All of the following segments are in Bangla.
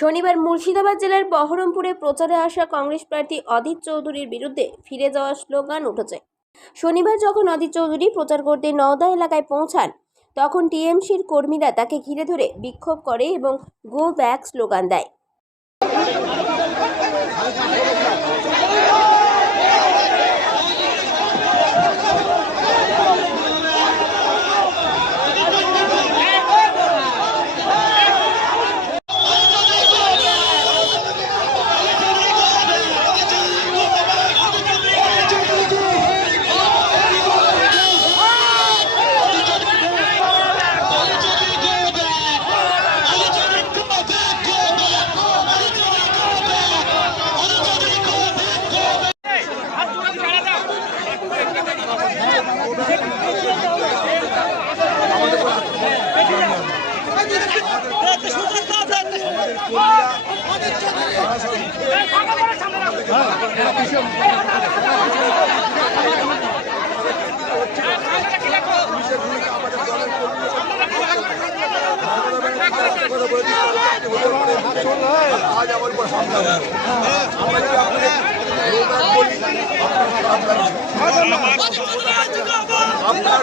শনিবার মুর্শিদাবাদ জেলার বহরমপুরে প্রচারে আসা কংগ্রেস প্রার্থী অধীর চৌধুরীর বিরুদ্ধে ফিরে যাওয়ার স্লোগান উঠেছে। শনিবার যখন অধীর চৌধুরী প্রচার করতে নওদা এলাকায় পৌঁছান, তখন টিএমসির কর্মীরা তাকে ঘিরে ধরে বিক্ষোভ করে এবং গো ব্যাক স্লোগান দেয়। आज আমার উপর হামলা হয় আমরা কি আপনাদের বলি আপনার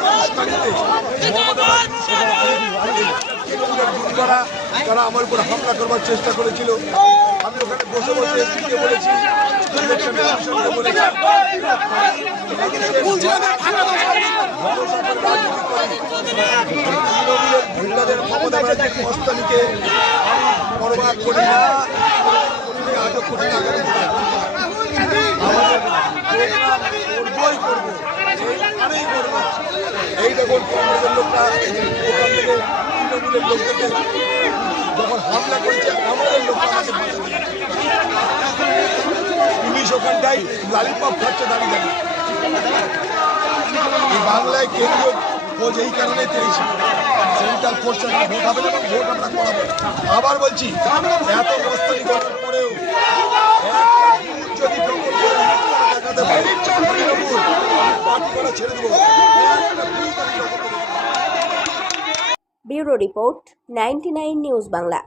তারা আমার উপর হামলা করবার চেষ্টা করেছিল। আমি ওখানে বসে বসে এসপিকে বলেছি, মহিলাদের মমতা ব্যানার্জির মস্তানিকে বরবাদ করি না, আজও করি না, এই দেখুন কংগ্রেসের লোকরা ওখান থেকে তৃণমূলের লোকদেরকে যখন হামলা করেছে আমাদের লোকরা পুলিশ ওখানটাই লালিপপ খাচ্ছে দাঁড়িয়ে দাঁড়িয়ে। এই বাংলায় কেন্দ্রীয় খোঁজ এই কারণে পেয়েছি, সেন্ট্রাল ফোর্স ভোট হবে এবং ভোট আমরা করাবো। আবার বলছি, এত মস্তানি করার পরেও যদি দেখাতে পারি পার্টি করা ছেড়ে দেবো। Bureau report 99 news Bangla.